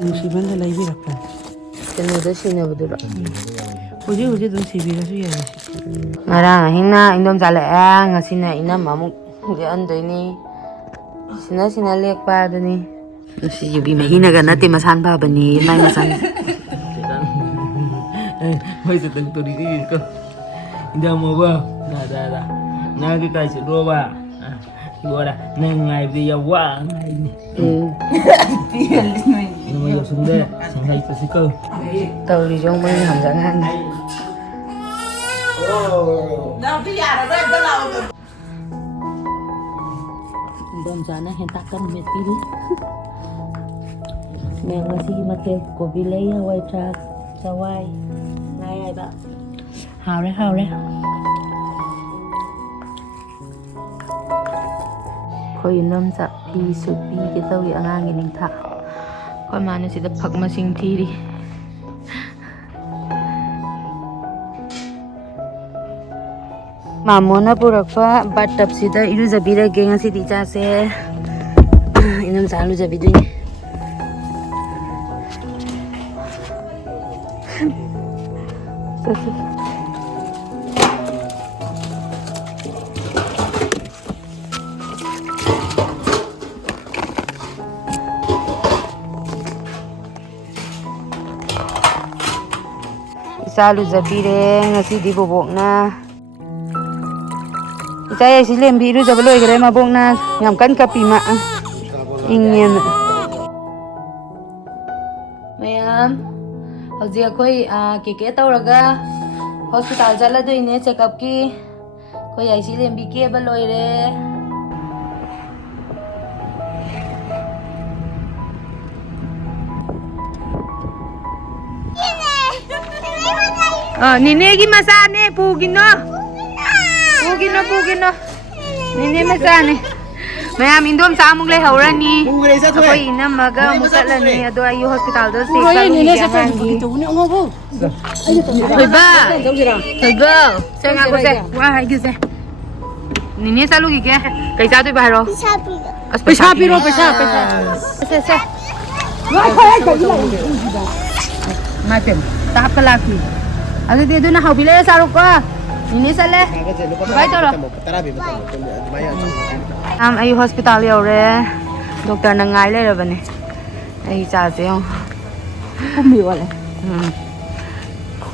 ꯅꯨꯡꯁꯤꯕꯅ ꯂꯩꯕꯤꯔꯛꯄ ꯀꯩꯅꯣꯗ ꯁꯤꯟꯅꯕꯗꯨꯔꯣ ꯍꯧꯖꯤꯛ ꯑꯗꯨꯝ ꯁꯤꯕꯤꯔꯁꯨ ꯌꯥꯏ ꯉꯔꯥꯡ ꯑꯍꯤꯡꯅ ꯏꯟꯗꯣꯝ ꯆꯥꯂꯛꯑꯦ ꯉꯁꯤꯅ ꯏꯅꯝ ꯑꯃꯨꯛ ꯂꯦꯛꯍꯟꯗꯣꯏꯅꯤ ꯁꯤꯅ ꯂꯦꯛꯄ ꯑꯗꯨꯅꯤ ꯁꯤ ꯌꯨꯕꯤ ꯃꯍꯤꯅꯒ ꯅꯠꯇꯦ ꯃꯁꯥꯟ ꯐꯕꯅꯤ ꯃꯥꯏ ꯃꯁꯥꯟ ꯃꯣꯏ ꯆꯠꯇꯪ ꯇꯧꯔꯤꯒ ꯏꯟꯗꯝꯃꯕ ꯗꯥꯗꯥ ꯅꯪꯒꯤ ꯀꯥꯏ ꯆꯠꯂꯣꯕ 이거라 ꯅꯪ ꯉꯥꯏꯕꯗꯤ ꯌꯥꯝ ꯋꯥꯅ ꯉꯥꯏꯕꯅꯤ ꯅꯣꯡꯃ ꯌꯧꯁꯨꯝꯗꯦ ꯁꯪꯒꯥꯏ ꯆꯠꯁꯤꯀꯣ ꯇꯧꯔꯤꯖꯣ ꯃꯣꯏ ꯍꯝꯖꯉꯥꯟꯅꯤ ꯅꯪꯗꯤ ꯌꯥꯔꯕ꯭ꯔꯥ ꯑꯝꯇ ꯂꯥꯛꯑꯣ ꯏꯟꯗꯣꯝꯆꯥꯅ ꯍꯦꯟꯇꯥꯛ ꯀꯟꯅ ꯃꯦꯠꯄꯤꯔꯤ ꯃꯦꯡ ꯉꯁꯤꯒꯤ ꯃꯊꯦꯜ ꯀꯣꯕꯤ ꯂꯩ ꯍꯋꯥꯏ ꯊꯔꯥꯛ ꯆꯋꯥꯏ ꯉꯥ ꯌꯥꯏꯕ ꯍꯥꯎꯔꯦ ꯑꯩꯈꯣꯏ ꯏꯅꯝꯆꯥ ꯐꯤꯁꯨ ꯄꯤꯒꯦ ꯇꯧꯏ ꯑꯉꯥꯡꯒꯤ ꯅꯤꯡꯊꯥ ꯑꯩꯈꯣꯏ ꯃꯥꯅ ꯁꯤꯗ ꯐꯛ ꯃꯁꯤꯡ ꯊꯤꯔꯤ ꯃꯥꯃꯣꯅ ꯄꯨꯔꯛꯄ ꯕꯥꯠꯇꯞꯁꯤꯗ ꯏꯔꯨꯖꯕꯤꯔꯒꯦ ꯉꯁꯤꯗꯤ ꯏꯆꯥꯁꯦ ꯏꯅꯝꯆꯥ ꯂꯨꯖꯕꯤꯗꯣꯏꯅꯦ 이자 루자비래 ngasi디 bobokna 이자 yasi lembi 루자ba loigre mabokna yam kan kapi ma ingyen mayam hauji akhoi keke tawraga hospital jaladoine checkup ki khoi yasi lembi ke ba loire 니네기 마사네 부기노 니네 마사네 ma'am इंदोम सामुक ले हौरानी कोई इनमगा मुसलनी अदो आयु हॉस्पिटल दो से थोइबा सेंगा को से वा हाइगे से निने चालू की के कैसा तो बाहरो पैसा पिरो पैसा से वा खाय मातेम ताप कलाकी अदो दे दो ना हौबिले सारो को निने चले बाय तोरो अई हॉस्पिटल यौरे डॉक्टर न ngai लेरबने अई चासे यो कुमी वाले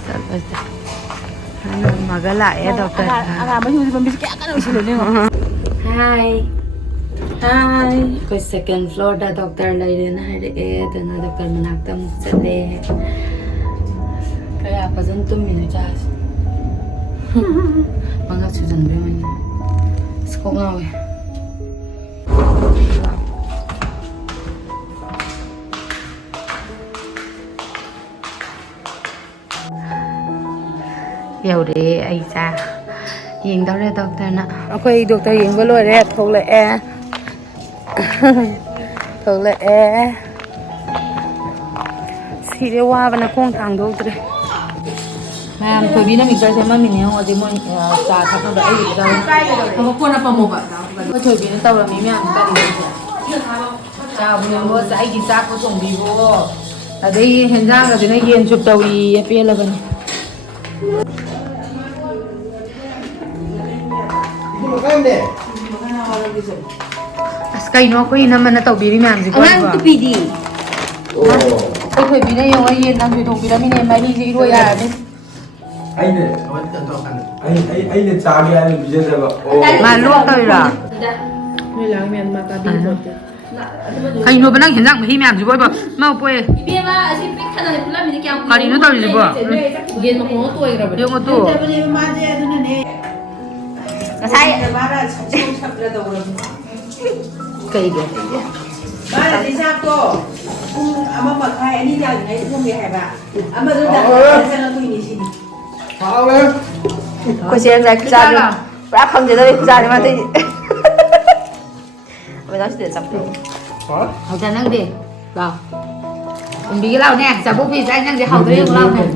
चल मगला ए डॉक्टर आगा मही बम्बी क्या कनो सिलोने हाय कोई सेकंड फ्लोर दा डॉक्टर लेरे ना रे ए तना डॉक्टर मनाक्ता मुक चले कया फजन तुमिनो चास मंगा सुजन बे मन स्को गावे यौरे ऐसा येंग दौरे डॉक्टर ना अखोई डॉक्टर येंग बो लोरे थोले सिरे वाबना खोंग थांग दोक्तरे मैम थोबी ना मिक्सर से मम्मी हो अजे मोन चा थापना दा आई दा हम कोना पमोबा थोबी ना तौरा मी मैम ता दी चा बुनो चाई की चा को सोंबीबो अदे हेंजांग अदे येन सुप तौरी ये पेलबनी कहीं कोई ना मन तौबीरी मैम जी कोई तो पीदी कोई कोई भी नहीं होगा ये ना भी तो पीरा नहीं मैं ही जीरो यार आइने चाबी आने बिजन जब मालूम करेगाไม่ล้างแมนมาตาดีหมด कहीं नो बना हिंजांग मही मैम जी कोई बा मैं पोए 이베마 아직 픽하다네 플라미니 그냥 가리 नो तौरी बाเย็นมาโหตัวอีกแล้ว यो तो 사이 말아 참치 잡으려다 그러고 कई गए 말아 디사도 아마 막 가야 아니냐 내 좀 해봐 아마도 다 괜찮아 보이니 하왜 कोई से जा जा पूरा खम जे दे जा मा दे 왜 다시 돼 잡고 hậu ra năng đi vào mình bị cái lao nè giả bố vì anh năng để hậu tới lao này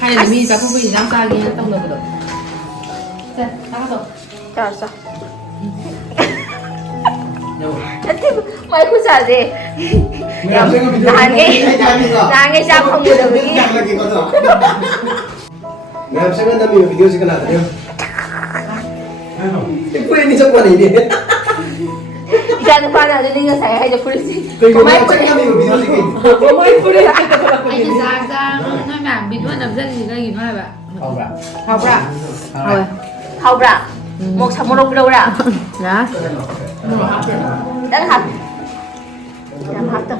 hay là mi giả bố vì đang ra kia tông được được 자 나가서 자 알았어 Mai khu sa je. Nang cha khong mu da bi. Mẹ sẽ có tấm video gì cái nào đấy không? Quên đi trong quần này đi. Cha nó qua là đi nga sai hay cho police. Mai sẽ có video gì kì? Mai police. Ai ra nói mà bị đuôi nằm dân gì đây gì nói bà. Không ạ. Học ra. Rồi. Hầu ra. Một sắm một đâu ra. Dạ. Đang học. Đang học tập.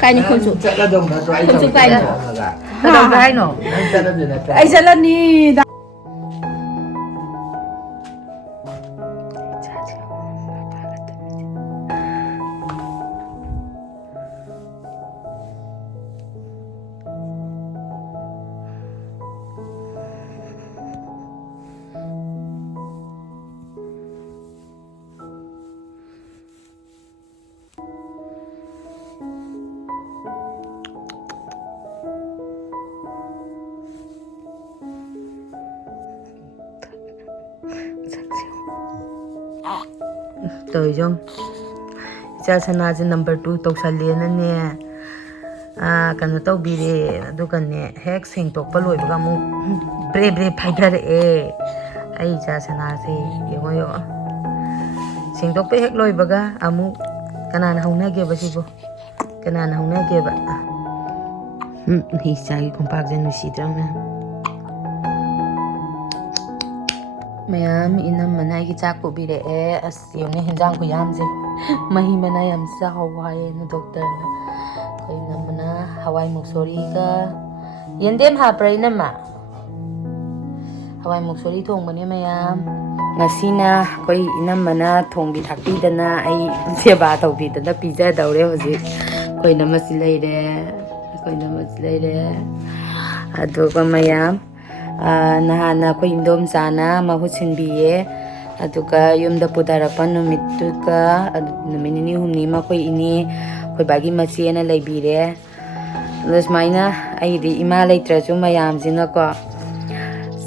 Cái này không chịu. Sẽ là đồng là try. Không chịu cái nữa. Cái đồng cái nó. Sẽ là gì là try. Ai sẽ lên đi. Tới không? Cha sana je number 2 tộc sanh liền anh nè. Cái nó tàu bì đấy, đó cái nè, hex sinh tộc bao lôi bữa mu bre phải ra đấy. Ai cha sana se, yêu yêu. Sinh tộc pe hex lôi bữa amu, cái nào không nghe kia bác sĩ bố, cái nào không nghe kia bác. Hi sai không phải dân nuôi trâu nè. Mayam inam manay ki chak ko bire as yung ni hinjang ko yam je mahi manay am sa hawai na doctor na ko inam mana hawai muksori ka yendem ha pray na ma hawai muksori thong bani mayam ngasina ko inam mana thong bi thak pi dana ai seba tau bi dana pizza daure hoji ko inam masilai re adu ko mayam nahana ko indom sana mahusin biye aduga yumda pudarapan numituka numinini humni ma ko ini ko bagi masiena laibire lusmaina ai di ima leitra chu mayam jina ko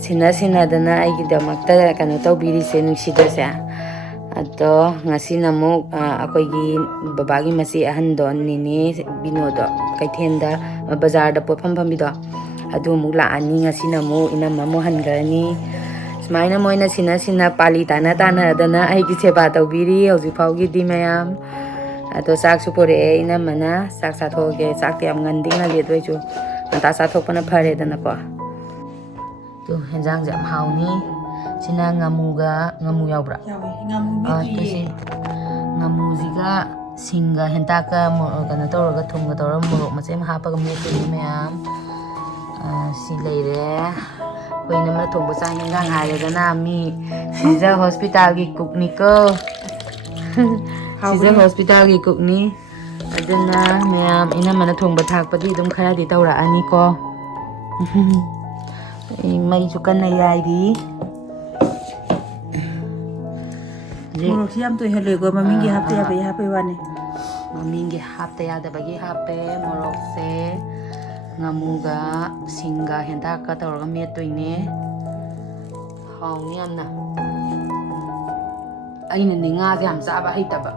sina dana ai gi damakta kanu tawbiri se nuksida se ado ngasina mu akoi gi babagi masi ahan don nini binodo kaithenda bazar da pofam bido adu mu la ani ngasina mu ina mamu hangarani smaina moina sina pali tana dana ai gi seba tawbiri hoji phaugi di mayam ado sak su pore ina mana sak sa thoge sak tiam nganding na le doi chu ta sa thok pana phare dana ko tu henjang jam hauni sina ngamu yaubra tu si ngamu ziga singa hentaka mo kana tawraga thumga tawra morok macem hapa ga me mayam si leire koina ma thongba chang ngang hairagana mi siza hospital gi cookni ko siza hospital gi cookni aduna mayam ina mana thongba thakpadi dum khara di tawra ani ko mai chu kan yai di Muruk siam tu hele go mamingi hapte ya pe wani. Mamingi hapte ya da bagi hape morok se ngamuga singa henda ka tawra me toine hauni amna aina ni nga jam saba hitaba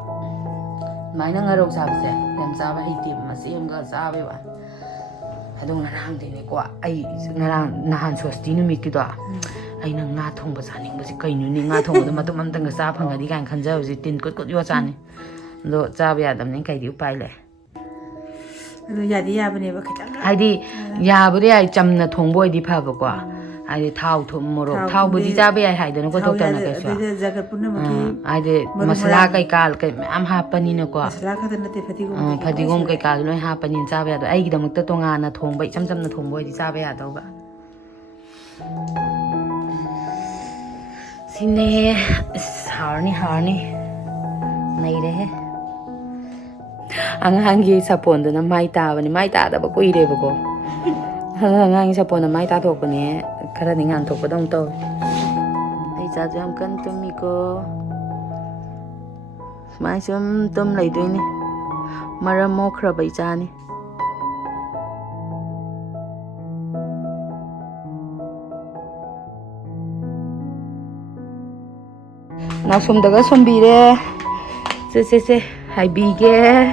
maina nga rok sabse jam saba hiti masim ga sabe wa adung ngarang dine ko ai ngarang nahan sosti nu mikido aina nga thongba saning basi kainu ni nga thongba da matum amtang ga sa phangadi kan khanja uji tin kut yo chani do chabe adam ni kai di upai le Ado yadi yabane ba khitang. Haidi yabude ai chamna thongbo di phaba ko haidi thau thum morok thau budi chabe ai haidana ko doctor na ke so Jagat punna maki. haidi masala kai kal kai am hapani na ko Masala ka nate fatigom kai kal loi hapani chabe ya do ai gidamakta tonga na thongbai chamna thongbo di chabe ya do ba sine harni nai re angangi sapon na mai tabani mai ta da ba ko ire ba ko angangi sapon na mai ta thok ne khara ni ngan thok ba dong to ai cha jam kan tumi ko mai sum tum lai doi ni maram mo khra bai cha ni na sum daga sum bi re se haibige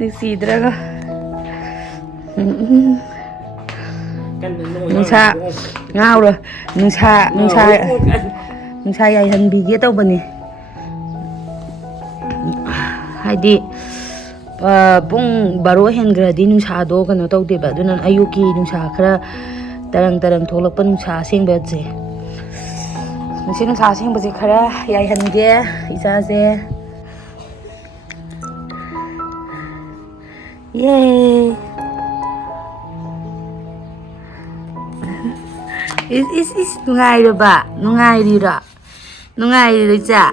nusidраga nungsa ngauro nungsa yaihanbige tawbani haidi pung baro hengradi nungsa do kano tawdeba aduna ayuki nungsa khara tarang thoklakpa nungsa asengba je nungsi nungsa asengba je khara yaihange isase yay is nungairira cha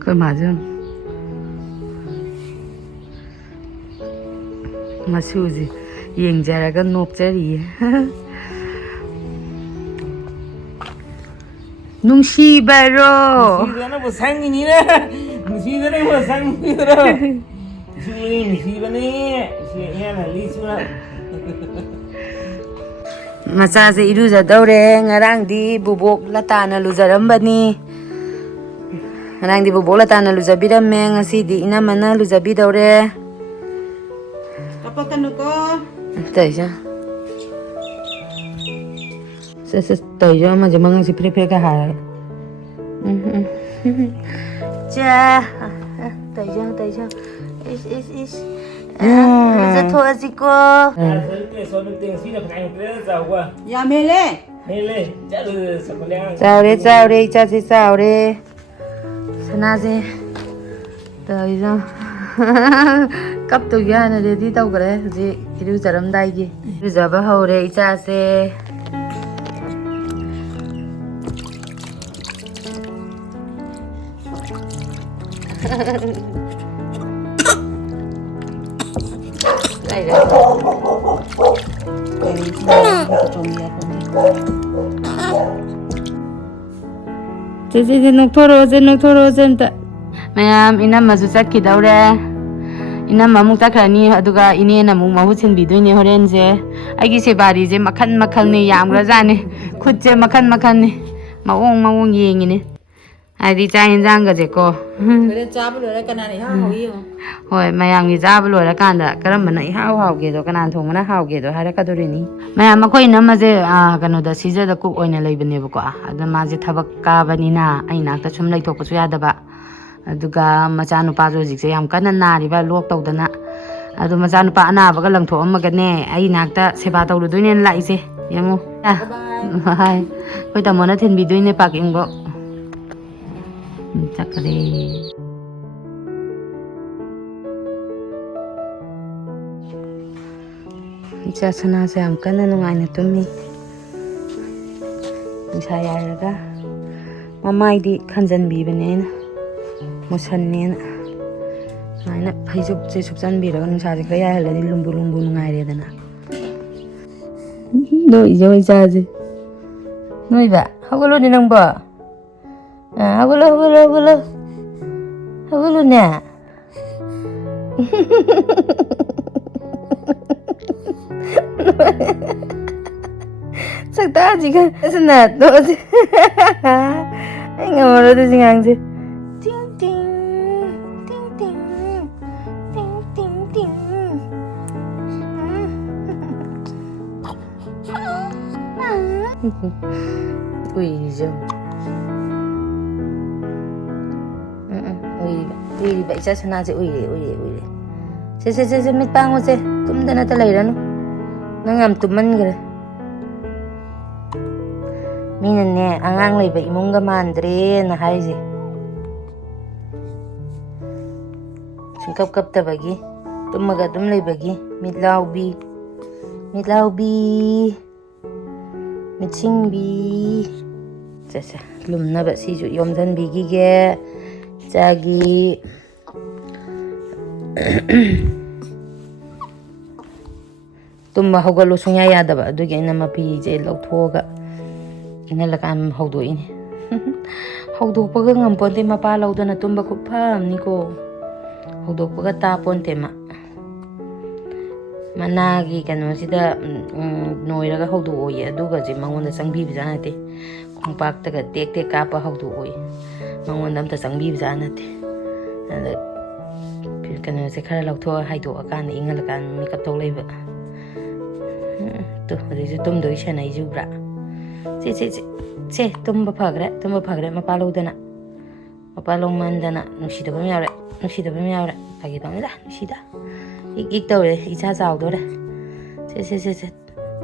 koi majum masuse yengjaraga nokjari nungshibaro Nungshibana bo sangini na. Nungshibana bo sangini na. Nungshibani. Yana lisuna. Masase iruja daure ngarangdi bubok latana lujarambani ngarangdi bubok latana lujabiramme ngasidi inamana lujabi daure Kapakanu ko. taija se taija ma jamanga si prepare ka har cha taija is Bisa thua ziko. Ya mele. Saure chachi saure. Sanase. Taija. Kap to gya na ready tau kare ji iru jaram dai gi. Iru jaba haure ichase. Jadi nokthoro jenta. Mayam ina masu sakki daure. Ina mamuk takrani aduga ine na muk mahu chinbidoine horenje. Aigi sebari je makhan ni yamgra jane. Khud je makhan ni. Mawong yengine. Adi cha hinjang ga je ko. Kare chabu lora kanani ha hoyi. Hoi mayam gi chabu lora kanda karambana ihau hauge do kanan thongna hauge do harakaduri mayam makoi namaje kano da sija da cook oina leibane ba ko ada maje thabak ka banina aina ta sum leithok pasu yadaba aduga machanu pa jo jikse yam kana nari ba lok tawdana adu machanu pa ana ba ga langtho amaga ne aina ta seba tawlu doine laise yamu bye koi ta mona thin bi doine paking bo chakare Icha sana se am kana nungai na tumi Icha yaraga mamai di khanjan bi bane na musan ne na aina phaijuk che subjan bi raga nungsa je kaya halani lumbu nungai re dana Noi jo icha je Noi ba hagolo ni nang ba hagolo na Sakta jika senat tu, enggak mau tu singang je. Ting ting ting ting ting ting ting. Ui jom. Ui baik saya senat je ui. Saya mit pangu je, tum dah nak terlai dah nu. Nangam tuman gara. Minane angang leba imunga mandre na haije. Singkap tabagi. Tumaga tum lebagi. Mitlaubi. Mitsingbi. Sasa lumna ba si ju yomdan bigi ge. Jagi. Tumma hogalo sunya yadaba adugi ina mapi je lauthoga ina lakam haudo ini haudo paga ngamponte mapa laudana tumba ko pham ni ko haudo paga ta ponte managi kanu sida noiraga haudo oye aduga je mangonda sangbi bijanate khongpak taga tek kapa haudo oye ꯃꯉꯣꯟꯗ ꯑꯝꯇ ꯆꯪꯕꯤꯕꯖꯥꯠ ꯅꯠꯇꯦ ꯑꯗ ꯀꯩꯅꯣꯁꯦ ꯈꯔ ꯂꯧꯊꯣꯛꯑ ꯍꯥꯏꯗꯣꯛꯑꯀꯥꯟꯗ ꯏꯪꯍꯜꯂꯀꯥꯟꯗ ꯃꯤꯀꯞ ꯊꯣꯛ ꯂꯩꯕ two ꯍꯧꯖꯤꯛꯁꯨ ꯇꯨꯝꯗꯣꯏ ꯁꯦꯟꯅꯩꯖꯨꯕ꯭ꯔꯥ ꯁꯦ ꯇꯨꯝꯕ ꯐꯈ꯭ꯔꯦ ꯃꯄꯥ ꯂꯧꯃꯟꯗꯅ ꯅꯨꯡꯁꯤꯗꯕ ꯑꯃ ꯌꯥꯎꯔꯦ ꯐꯥꯒꯤ ꯇꯧꯅꯤꯗ ꯅꯨꯡꯁꯤꯗ ꯏꯛ ꯇꯧꯔꯦ ꯏꯆꯥ ꯆꯥꯎꯗꯣꯔꯦ ꯁꯦ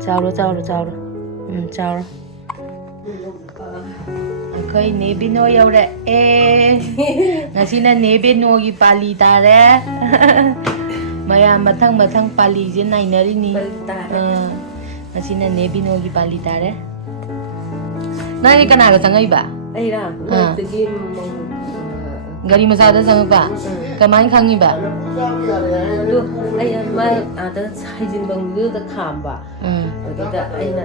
ꯆꯥꯎꯔꯣ ꯆꯥꯎꯔꯣ ꯑꯩꯈꯣꯏ ꯅꯦꯕꯤꯅꯣ ꯌꯧꯔꯛꯑꯦ ꯉꯁꯤꯅ ꯅꯦꯕꯤꯅꯣꯒꯤ ꯄꯥꯂꯤ ꯇꯥꯔꯦ ꯃꯌꯥꯝ ꯃꯊꯪ ꯄꯥꯂꯤꯁꯦ ꯅꯥꯏꯅꯔꯤꯅꯤ ꯉꯁꯤꯅ ꯅꯦꯕꯤꯅꯣꯒꯤ ꯄꯥꯂꯤ ꯇꯥꯔꯦ ꯅꯪꯒꯤ ꯀꯅꯥꯒ ꯆꯪꯉꯛꯏꯕ ꯑꯩꯔꯥ ꯅꯣꯏꯗꯒꯤ ꯒꯥꯔꯤ ꯃꯆꯥꯗ ꯆꯪꯉꯛꯄ ꯀꯃꯥꯏꯅ ꯈꯪꯉꯤꯕ ꯑꯗꯨ ꯑꯩ ꯑꯥꯗ ꯍꯩꯖꯤꯟꯐꯝꯗꯨꯗ ꯈꯥꯝꯕ ꯑꯗꯨꯗ ꯑꯩꯅ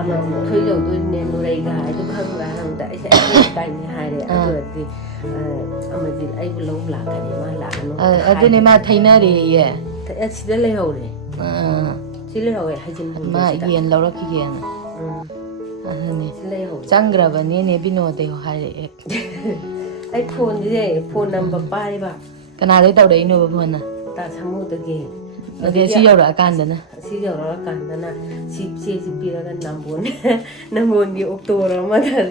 ꯑꯃꯗꯤ ꯊꯣꯏꯗꯧꯗꯣꯏꯅꯦ ꯅꯨꯔꯩꯒ ꯍꯥꯏꯗꯣ ꯈꯪꯕ꯭ꯔꯥ ꯍꯪꯕꯗ ꯑꯩꯁꯦ ꯀꯥꯏꯅꯤ ꯍꯥꯏꯔꯦ ꯑꯗꯨꯗꯤ ꯑꯃꯗꯤ ꯑꯩꯕꯨ ꯂꯧꯕ ꯂꯥꯛꯀꯅꯤ ꯃꯥ ꯂꯥꯛꯑꯅꯨ ꯑꯗꯨꯅꯦ ꯃꯥ ꯊꯩꯅꯔꯦꯌꯦ ꯁꯤꯗ ꯂꯩꯍꯧꯔꯦ ꯁꯤ ꯂꯩꯍꯧꯋꯦ ꯍꯩꯖꯤꯟꯐꯝꯗ ꯃꯥ ꯌꯦꯟ ꯂꯧꯔꯛꯈꯤꯒꯦꯅ ꯑꯗꯨꯅꯦ ꯂꯩꯍꯧꯔꯦ ꯆꯪꯈ꯭ꯔꯕꯅꯤꯅꯦ ꯕꯤꯅꯣꯗꯩ ꯍꯥꯏꯔꯛꯑꯦ ꯑꯩ ꯐꯣꯟ ꯅꯝꯕꯔ ꯄꯥꯏꯕ ꯀꯅꯥꯗꯩ ꯇꯧꯔꯛꯏꯅꯣꯕ ꯐꯣꯟꯅ ꯇꯥ ꯁꯥꯃꯨꯗꯒꯤ ꯑꯗꯩ ꯁꯤ ꯌꯧꯔꯛꯑꯀꯥꯟꯗꯅ ꯁꯤ ꯌꯧꯔꯛꯑꯀꯥꯟꯗꯅ ꯁꯤ ꯆꯦꯁꯤ ꯄꯤꯔꯒ ꯅꯝꯕꯣꯟꯒꯤ ꯑꯣꯛꯇꯣꯔ ꯑꯃꯗ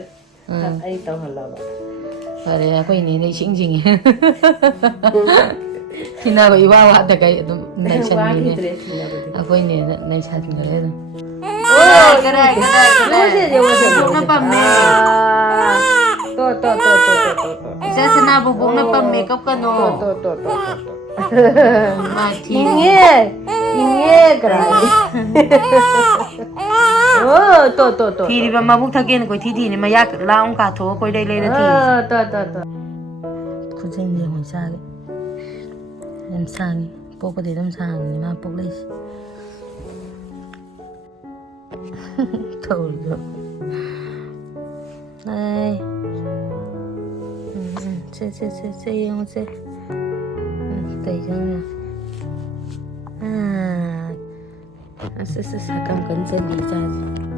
ꯑꯩ ꯇꯧꯍꯜꯂꯕ ꯐꯔꯦ ꯑꯩꯈꯣꯏꯅꯦꯅ ꯏꯁꯤꯡ ꯁꯤꯡꯉꯦ ꯊꯤꯅꯕ ꯏꯋꯥ ꯋꯥꯗꯒꯩ ꯑꯗꯨꯝ ꯅꯩꯁꯟꯕꯤꯅꯦ ꯑꯩꯈꯣꯏꯅꯦꯅ ꯅꯩꯁꯟꯈ꯭ꯔꯦ ꯑꯗꯨꯝ ꯀꯗꯥꯏ ꯕꯨꯕꯣꯛꯅ ꯄꯝꯃꯦ ꯏꯆꯥ ꯁꯅꯥ ꯕꯨꯕꯣꯛꯅ ꯄꯝꯃꯦ ꯀꯞꯀꯅꯣ ꯏꯪꯉꯦ ꯀꯔꯥꯏ ꯊꯤꯔꯤꯕ ꯃꯕꯨꯛ ꯊꯛꯀꯦꯅ ꯀꯣꯏꯊꯤ ꯊꯤꯅꯤ ꯃꯌꯥ ꯂꯥꯎ ꯀꯥꯊꯣꯛꯑ ꯀꯣꯏꯂꯩ ꯂꯩꯔ ꯊꯤꯔꯤꯁꯦ ꯈꯨꯖꯤꯟ ꯌꯦꯡꯉꯣ ꯏꯆꯥꯒꯤ ꯌꯥꯝ ꯁꯥꯡꯉꯤ ꯄꯣꯛꯄꯗꯤ ꯑꯗꯨꯝ ꯁꯥꯡꯉꯤꯅꯤ ꯃꯥ ꯄꯣꯛꯂꯛꯏꯁꯦ ꯇꯧꯔꯤꯗꯣ ꯁꯦ ꯌꯦꯡꯉꯨꯁꯦ ꯇꯩꯖꯪ ꯑꯁ ꯀꯝ ꯀꯟ ꯆꯜꯂꯤ ꯏꯆꯥꯁꯦ